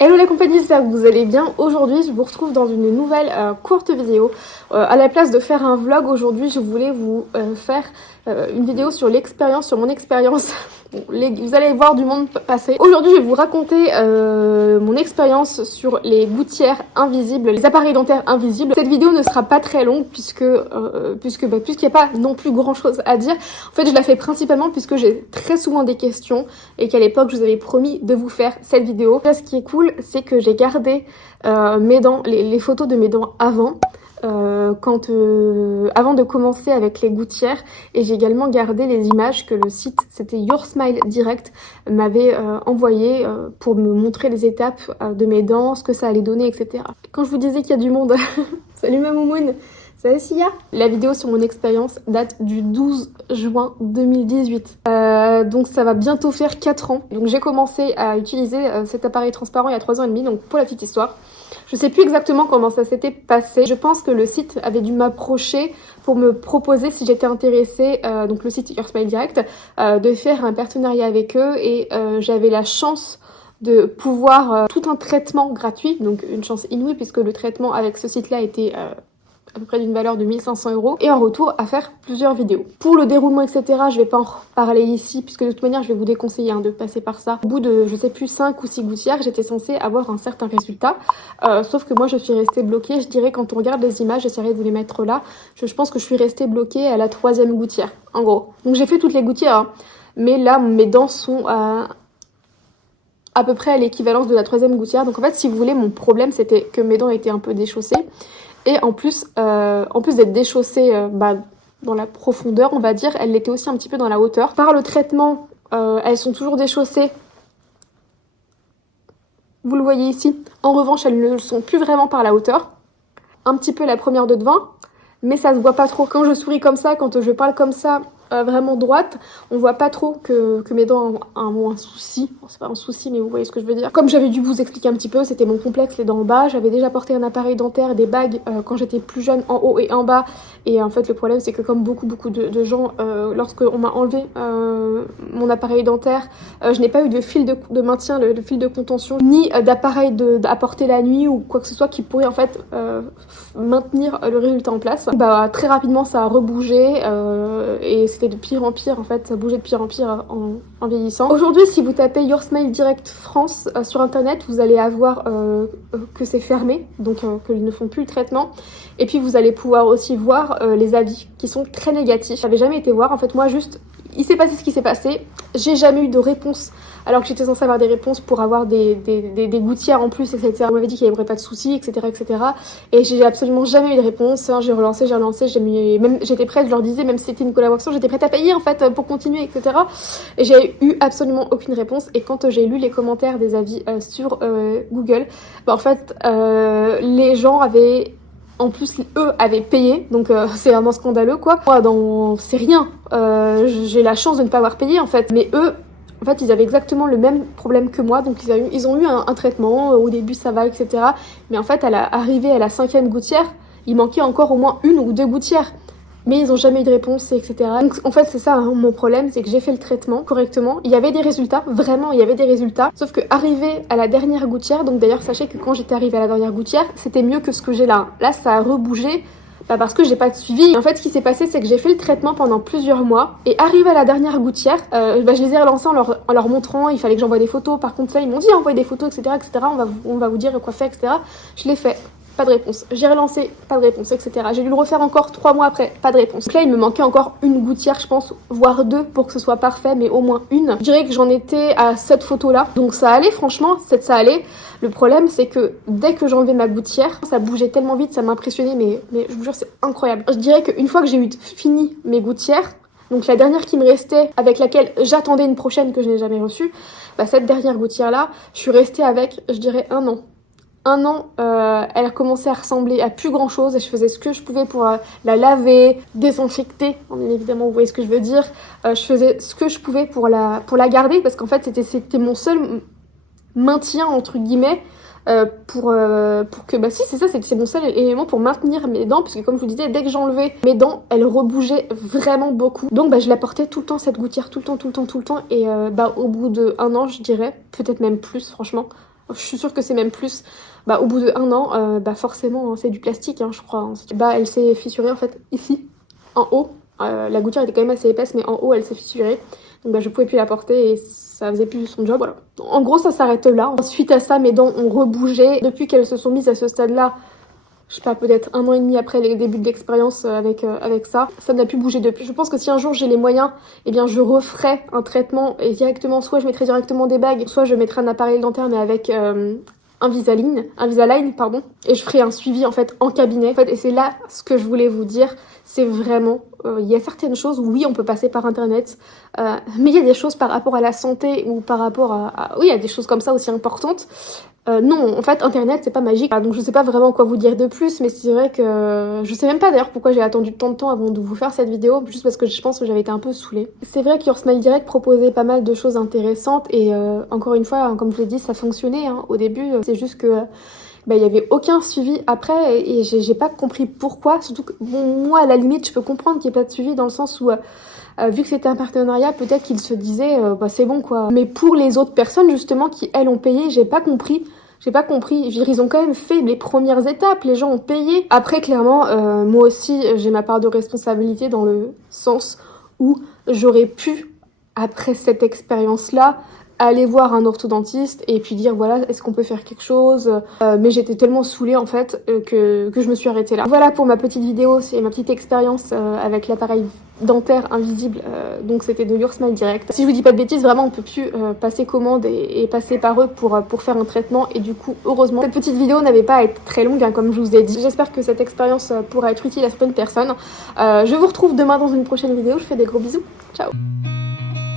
Hello la compagnie, j'espère que vous allez bien. Aujourd'hui, je vous retrouve dans une nouvelle courte vidéo. À la place de faire un vlog, aujourd'hui, je voulais vous faire une vidéo sur l'expérience, sur mon expérience. Vous allez voir du monde passer. Aujourd'hui, je vais vous raconter mon expérience sur les gouttières invisibles, les appareils dentaires invisibles. Cette vidéo ne sera pas très longue puisqu'il n'y a pas non plus grand chose à dire. En fait, je la fais principalement puisque j'ai très souvent des questions et qu'à l'époque, je vous avais promis de vous faire cette vidéo. Là, ce qui est cool, c'est que j'ai gardé mes dents, les photos de mes dents avant de commencer avec les gouttières, et j'ai également gardé les images que le site, c'était Your Smile Direct, m'avait envoyé pour me montrer les étapes de mes dents, ce que ça allait donner, etc. Quand je vous disais qu'il y a du monde, salut ma moumoune, salut Sia. La vidéo sur mon expérience date du 12 juin 2018. Donc ça va bientôt faire 4 ans. Donc j'ai commencé à utiliser cet appareil transparent il y a 3 ans et demi, donc pour la petite histoire. Je sais plus exactement comment ça s'était passé. Je pense que le site avait dû m'approcher pour me proposer, si j'étais intéressée, donc le site Your Smile Direct, de faire un partenariat avec eux, et j'avais la chance de pouvoir tout un traitement gratuit, donc une chance inouïe puisque le traitement avec ce site-là était à peu près d'une valeur de 1500 €, et en retour à faire plusieurs vidéos. Pour le déroulement, etc., je vais pas en reparler ici puisque de toute manière je vais vous déconseiller de passer par ça. Au bout de, je sais plus, 5 ou 6 gouttières, j'étais censée avoir un certain résultat, sauf que moi je suis restée bloquée. Je dirais, quand on regarde les images, j'essaierai de vous les mettre là, je pense que je suis restée bloquée à la 3e gouttière, en gros. Donc j'ai fait toutes les gouttières, mais là mes dents sont à peu près à l'équivalence de la 3e gouttière. Donc en fait, si vous voulez, mon problème c'était que mes dents étaient un peu déchaussées. Et en plus d'être déchaussée dans la profondeur, on va dire, elle l'était aussi un petit peu dans la hauteur. Par le traitement, elles sont toujours déchaussées. Vous le voyez ici. En revanche, elles ne le sont plus vraiment par la hauteur. Un petit peu la première de devant, mais ça se voit pas trop. Quand je souris comme ça, quand je parle comme ça, vraiment droite, on voit pas trop que mes dents ont un souci. Bon, c'est pas un souci, mais vous voyez ce que je veux dire. Comme j'avais dû vous expliquer un petit peu, c'était mon complexe, les dents en bas. J'avais déjà porté un appareil dentaire, des bagues quand j'étais plus jeune, en haut et en bas. Et en fait, le problème, c'est que comme beaucoup de gens, lorsqu'on m'a enlevé mon appareil dentaire, je n'ai pas eu de fil de maintien, le fil de contention, ni d'appareil à porter la nuit ou quoi que ce soit qui pourrait en fait maintenir le résultat en place. Très rapidement, ça a rebougé et c'était de pire en pire, en fait, ça bougeait de pire en pire en vieillissant. Aujourd'hui, si vous tapez Your Smile Direct France sur internet, vous allez avoir que c'est fermé, donc qu'ils ne font plus le traitement. Et puis vous allez pouvoir aussi voir les avis qui sont très négatifs. J'avais jamais été voir, en fait, moi juste, il s'est passé ce qui s'est passé. J'ai jamais eu de réponse, alors que j'étais censée avoir des réponses pour avoir des gouttières en plus, etc. On m'avait dit qu'il n'y aurait pas de soucis, etc., etc. Et j'ai absolument jamais eu de réponse. J'ai relancé, j'étais prête, je leur disais, même si c'était une collaboration, j'étais prête à payer en fait pour continuer, etc. Et j'ai eu absolument aucune réponse. Et quand j'ai lu les commentaires des avis sur Google, en fait, les gens avaient... En plus, eux avaient payé, donc c'est vraiment scandaleux, quoi. Moi, c'est rien. J'ai la chance de ne pas avoir payé, en fait. Mais eux, en fait, ils avaient exactement le même problème que moi. Donc, ils ont eu un traitement. Au début, ça va, etc. Mais en fait, arrivé à la 5e gouttière, il manquait encore au moins 1 ou 2 gouttières. Mais ils n'ont jamais eu de réponse, etc. Donc en fait c'est ça mon problème, c'est que j'ai fait le traitement correctement. Il y avait des résultats, vraiment il y avait des résultats. Sauf que arrivé à la dernière gouttière, donc d'ailleurs sachez que quand j'étais arrivée à la dernière gouttière, c'était mieux que ce que j'ai là. Là ça a rebougé, parce que j'ai pas de suivi. En fait ce qui s'est passé, c'est que j'ai fait le traitement pendant plusieurs mois. Et arrivé à la dernière gouttière, je les ai relancés en leur montrant, il fallait que j'envoie des photos. Par contre là ils m'ont dit envoyez des photos, etc., etc. On va vous dire quoi faire, etc. Je l'ai fait. Pas de réponse. J'ai relancé, pas de réponse, etc. J'ai dû le refaire encore 3 mois après, pas de réponse. Donc là, il me manquait encore 1 gouttière, je pense, voire 2 pour que ce soit parfait, mais au moins 1. Je dirais que j'en étais à cette photo-là. Donc ça allait, franchement, ça allait. Le problème, c'est que dès que j'enlevais ma gouttière, ça bougeait tellement vite, ça m'impressionnait, mais je vous jure, c'est incroyable. Je dirais qu'une fois que j'ai fini mes gouttières, donc la dernière qui me restait, avec laquelle j'attendais une prochaine que je n'ai jamais reçue, cette dernière gouttière-là, je suis restée avec, je dirais, 1 an. 1 an, elle a commencé à ressembler à plus grand chose et je faisais ce que je pouvais pour la laver, désinfecter, bien évidemment vous voyez ce que je veux dire. Je faisais ce que je pouvais pour la garder, parce qu'en fait c'était mon seul maintien entre guillemets pour que si c'est ça, c'est mon seul élément pour maintenir mes dents, puisque comme je vous disais, dès que j'enlevais mes dents, elles rebougeaient vraiment beaucoup. Donc je la portais tout le temps, cette gouttière, tout le temps, et au bout de 1 an, je dirais, peut-être même plus franchement, Je suis sûre que c'est même plus. Au bout de 1 an, forcément, hein, c'est du plastique, hein, je crois. Hein. Elle s'est fissurée en fait ici, en haut. La gouttière était quand même assez épaisse, mais en haut, elle s'est fissurée. Donc je pouvais plus la porter et ça faisait plus son job, voilà. En gros, ça s'arrête là. Suite à ça, mes dents ont rebougé. Depuis qu'elles se sont mises à ce stade-là, je sais pas, peut-être 1 an et demi après les débuts de l'expérience avec ça n'a plus bougé depuis. Je pense que si un jour j'ai les moyens, eh bien je referai un traitement et directement, soit je mettrai directement des bagues, soit je mettrai un appareil dentaire mais avec Invisalign, pardon, et je ferai un suivi en fait en cabinet. En fait, et c'est là ce que je voulais vous dire, c'est vraiment, il y a certaines choses, oui, on peut passer par internet, mais il y a des choses par rapport à la santé ou par rapport oui, il y a des choses comme ça aussi importantes. Non, en fait, internet, c'est pas magique. Donc je sais pas vraiment quoi vous dire de plus, mais c'est vrai que je sais même pas d'ailleurs pourquoi j'ai attendu tant de temps avant de vous faire cette vidéo, juste parce que je pense que j'avais été un peu saoulée. C'est vrai que Your Smile Direct proposait pas mal de choses intéressantes et encore une fois, hein, comme je l'ai dit, ça fonctionnait hein, au début. C'est juste que il y avait aucun suivi après et j'ai pas compris pourquoi. Surtout que bon, moi, à la limite, je peux comprendre qu'il n'y ait pas de suivi dans le sens où vu que c'était un partenariat, peut-être qu'ils se disaient c'est bon quoi. Mais pour les autres personnes justement qui elles ont payé, j'ai pas compris. Je veux dire, ils ont quand même fait les premières étapes, les gens ont payé. Après, clairement, moi aussi, j'ai ma part de responsabilité dans le sens où j'aurais pu, après cette expérience-là, aller voir un orthodontiste et puis dire voilà, est-ce qu'on peut faire quelque chose, mais j'étais tellement saoulée en fait que je me suis arrêtée là. Voilà pour ma petite vidéo, c'est ma petite expérience avec l'appareil dentaire invisible, donc c'était de Your Smile Direct. Si je vous dis pas de bêtises, vraiment on peut plus passer commande et passer par eux pour faire un traitement et du coup heureusement cette petite vidéo n'avait pas à être très longue hein, comme je vous ai dit. J'espère que cette expérience pourra être utile à certaines personnes. Je vous retrouve demain dans une prochaine vidéo, je vous fais des gros bisous, ciao.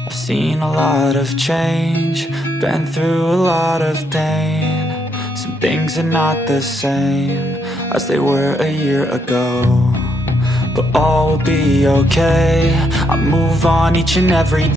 I've seen a lot of change, been through a lot of pain. Some things are not the same as they were a year ago, but all will be okay. I move on each and every